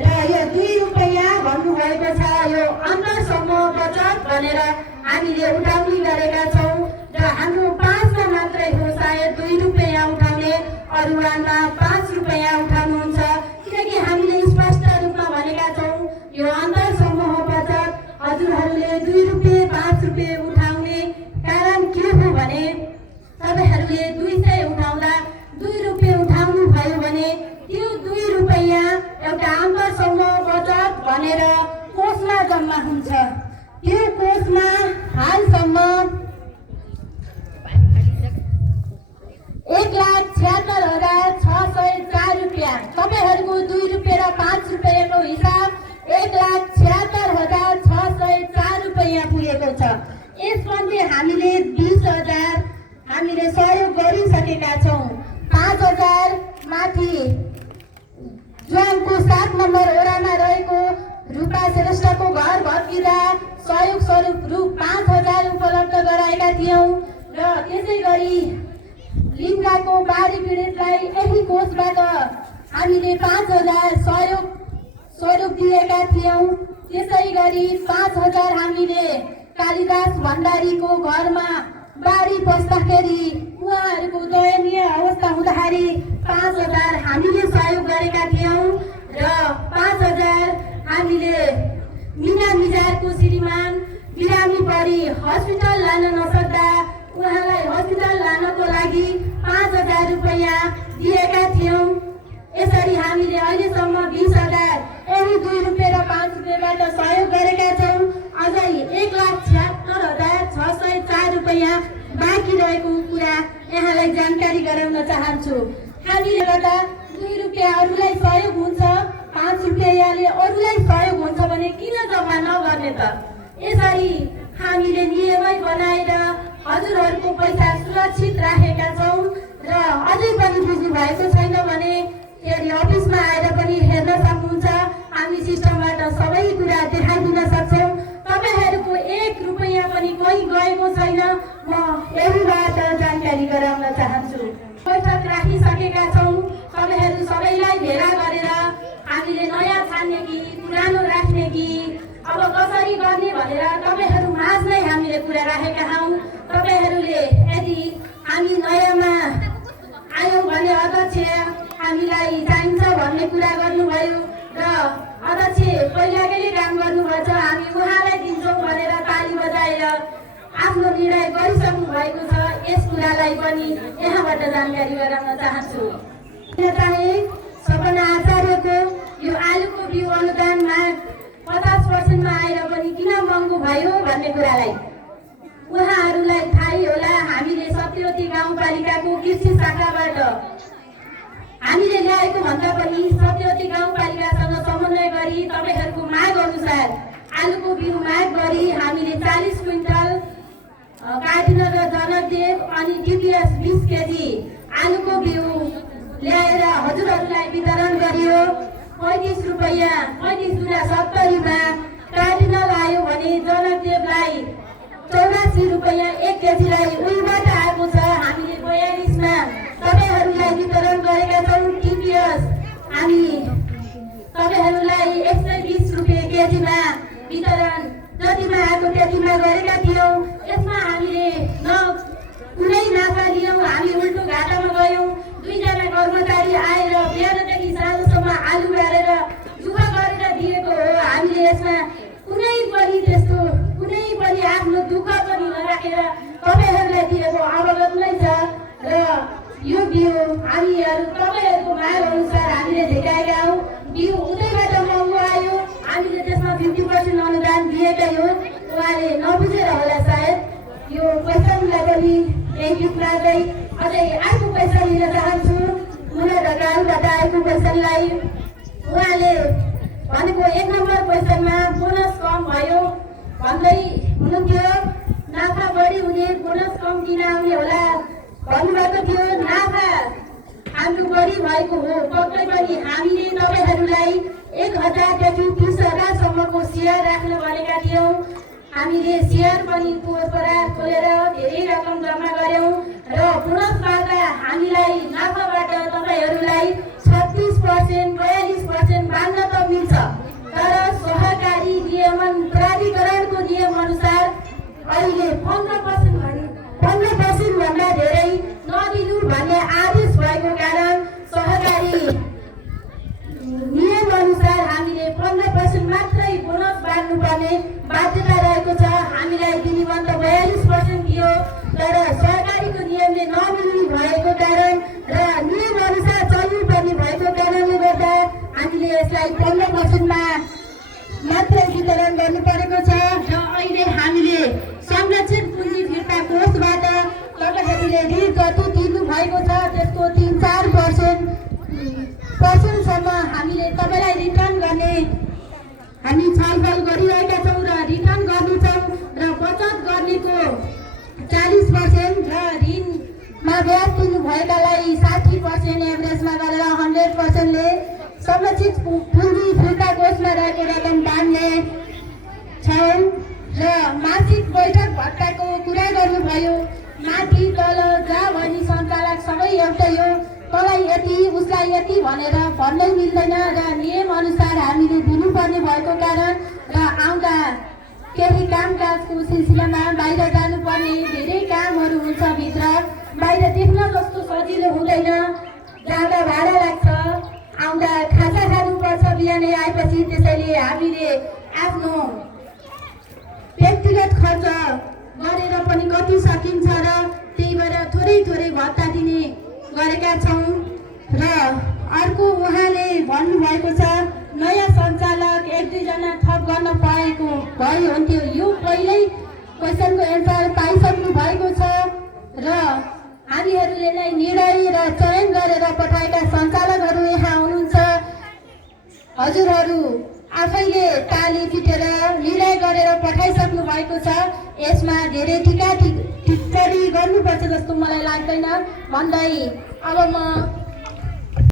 र यो 2 रुपैयाँ भन्नुभएको छ। यो अन्तर समूह बचत भनेर हामीले उठाउने गरेका छौँ र हाम्रो 5 मा मात्रै हो सायद 2 रुपैयाँ उठाउने, अरूमा 5 रुपैयाँ उठाउनुहुन्छ। किनकि हामीले स्पष्ट रूपमा भनेका छौँ यो अन्तर समूह बचत हजुरहरूले 2 रुपैयाँ 5 रुपैयाँ उठाउने कारण के हो भने तपाईहरूले 200 उठाउँदा 2 रुपैयाँ उठाउनु भयो भने त्यो 2 रुपैयाँ एउटा अन्तर समूह बचत भनेर कोषमा जम्मा हुन्छ। त्यो कोषमा हालसम्म 1,76,604 रुपैयाँ, तपाईहरूको 2 रुपैयाँ र 5 रुपैयाँको हिसाब 1,76,604 रुपैयाँ पुगेको छ। यसमध्ये हामीले 20,000 हामीले सहयोग गरिसकेका छौँ। 5,000 माथि जुवाङको 7 नम्बर ओडामा रहेको रूपा श्रेष्ठको घर भत्किँदा सहयोग स्वरूप रु 5,000 उपलब्ध गराएका थियौँ र त्यसै गरी लिङ्गाको बाढी पीडितलाई यही कोषबाट हामीले 5,000 सहयोग स्वरूप दिएका थियौँ। त्यसै गरी 5,000 हामीले कालिदास भण्डारीको घरमा बाढी पस्दाखेरि उहाँहरूको दयनीय अवस्था हुँदाखेरि 5,000 हामीले सहयोग गरेका थियौँ र 5,000 हामीले मिना मिजारको श्रीमान बिरामी परी हस्पिटल लान नसक्दा उहाँलाई हस्पिटल लानको लागि 5,000 रुपैयाँ दिएका थियौँ। यसरी हामीले अहिलेसम्म 20,000 यही 2 रुपैयाँ र 5 रुपैयाँबाट सहयोग गरेका छौँ। अझै 1,76,604 रुपैयाँ बाँकी रहेको कुरा यहाँलाई जानकारी गराउन चाहन्छु। हामीले गर्दा 2 रुपैयाँ अरूलाई सहयोग हुन्छ, 5 रुपैयाँले अरूलाई सहयोग हुन्छ भने किन जम्मा नगर्ने त? यसरी हामीले नियमै बनाएर हजुरहरूको पैसा सुरक्षित राखेका छौँ र अझै पनि बुझ्नु भएको छैन भने फेरि अफिसमा आएर पनि हेर्न सक्नुहुन्छ। हामी सिस्टमबाट सबै कुरा देखाइदिन सक्छौँ। तपाईँहरूको 1 रुपैयाँ पनि कहीँ गएको छैन, म यहीबाट जानकारी गराउन चाहन्छु। बैठक राखिसकेका छौँ, तपाईँहरू सबैलाई भेला गरेर हामीले नयाँ छान्ने कि पुरानो राख्ने कि अब कसरी गर्ने भनेर तपाईँहरू माझ नै हामीले कुरा राखेका हौँ। तपाईँहरूले यदि हामी नयाँमा आयौँ भने अध्यक्ष हामीलाई चाहिन्छ भन्ने कुरा गर्नुभयो र अध्यक्ष पहिलाकै काम गर्नुभएको छ, हामी उहाँलाई दिन्छौँ भनेर ताली बजाएर आफ्नो निर्णय गरिसक्नु भएको छ। यस कुरालाई पनि यहाँबाट जानकारी गराउन चाहन्छु। चाहे सपना आचार्यको यो आलुको बिउ अनुदानमा 50% मा आएर पनि किन महँगो भयो भन्ने कुरालाई उहाँहरूलाई थाहै होला। हामीले सत्यवती गाउँपालिकाको कृषि शाखाबाट हामीले ल्याएको भन्दा पनि सत्यवती गाउँपालिकासँग समन्वय गरी तपाईँहरूको माग अनुसार आलुको बिउ माग गरी हामीले 40 क्विन्टल काटिन र जनकदेव अनि टिपिएस 20 केजी आलुको बिउ ल्याएर हजुरहरूलाई वितरण गरियो। 35 रुपैयाँ 35 गुणा 70 मा काटिन लायो भने जनकदेवलाई 84 रुपैयाँ 1 केजीलाई उहीबाट आएको छ। हामीले 42 मा तपाईँहरूलाई वितरण गरेका छौँ। टिपिएस हामी तपाईँहरूलाई 120 रुपैयाँ केजीमा वितरण जतिमा आएको त्यतिमा गरेका थियौँ। यसमा हामीले न कुनै नाफा लियौँ, हामी उल्टो घाटामा गयौँ। 2 जना कर्मचारी आएर बिहानदेखि साँझसम्म आलु गाडेर दुःख गरेर दिएको हो। हामीले यसमा कुनै पनि त्यस्तो कुनै पनि आफ्नो दुःख पनि नराखेर तपाईँहरूलाई दिएको अवगत नै छ र यो बिउ हामीहरू तपाईँहरूको माग अनुसार हामीले झिकाएका हौँ। बिउ उतैबाट महँगो आयो, हामीले त्यसमा 50% अनुदान दिएकै हो। उहाँले नबुझेर होला सायद। यो पैसा पनि यही गीत राख्दै अझै अर्को पैसा लिन चाहन्छु। मुना ढकालबाट आएको पैसालाई उहाँले भनेको 1 नम्बर पैसामा बोनस कम भयो भन्दै हुनुहुन्थ्यो। नाफा बढी हुने बोनस कम किन आउने होला भन्नुभएको थियो। नाफा हाम्रो बढी भएको हो पक्कै पनि। हामीले तपाईँहरूलाई 1,000 देखि 30,000 सम्मको सेयर राख्न भनेका थियौँ। हामीले सेयर पनि खोलेर धेरै रकम जम्मा गर्यौँ र बोनसबाट हामीलाई नाफाबाट तपाईँहरूलाई 36% 42% बाँड्न त मिल्छ। 40% मात्रै बोनस बाँड्नुपर्ने बाध्यता रहेको छ। हामीलाई दिनुभन्दा 42% दियो, तर सरकारीको नियमले नमिल्ने भएको कारण र नियमअनुसार चल्नुपर्ने भएको कारणले गर्दा हामीले यसलाई 15% मा मात्रै वितरण गर्नु परेको छ। र अहिले हामीले संरक्षित पुँजी फिर्ता कोषबाट तपाईँहरूले ऋण जति तिर्नु भएको छ त्यसको 3-4% हामीले तपाईँलाई रिटर्न गर्ने हामी छलफल गरिरहेका छौँ र रिटर्न गर्नेछौँ। र बचत गर्नेको 40% र ऋणमा ब्याज तिर्नु भएकालाई 60% एभरेजमा गरेर 100%ले संरक्षित पुँजी फिर्ता कोषमा रहेको रकम बाँड्ने छौँ। र मासिक बैठक भत्ताको कुरा गर्नुभयो। माथि तल जहाँ भनी सञ्चालक सबै एउटै हो, तँलाई यति उसलाई यति भनेर भन्नै मिल्दैन र नियमअनुसार हामीले दिनुपर्ने भएको कारण र आउँदा केही कामकाजको सिलसिलामा बाहिर जानुपर्ने धेरै कामहरू हुन्छ भित्र, बाहिर देख्न जस्तो सजिलो हुँदैन, जाँदा भाडा लाग्छ, आउँदा खाजा खानुपर्छ बिहानै आएपछि। त्यसैले हामीले आफ्नो व्यक्तिगत खर्च गरेर पनि कति सकिन्छ र त्यही भएर थोरै भत्ता दिने गरेका छौँ। र अर्को उहाँले भन्नुभएको छ नयाँ सञ्चालक 1-2 जना थप गर्न पाएको भए हुन्थ्यो। यो पहिल्यै क्वेसनको एन्सर पाइसक्नु भएको छ र हामीहरूले नै निर्णय र चयन गरेर पठाएका सञ्चालकहरू यहाँ हुनुहुन्छ। हजुरहरू आफैले ताली पिटेर निर्णय गरेर पठाइसक्नु भएको छ। यसमा धेरै टिप्पणी गर्नुपर्छ जस्तो मलाई लाग्दैन भन्दै अब म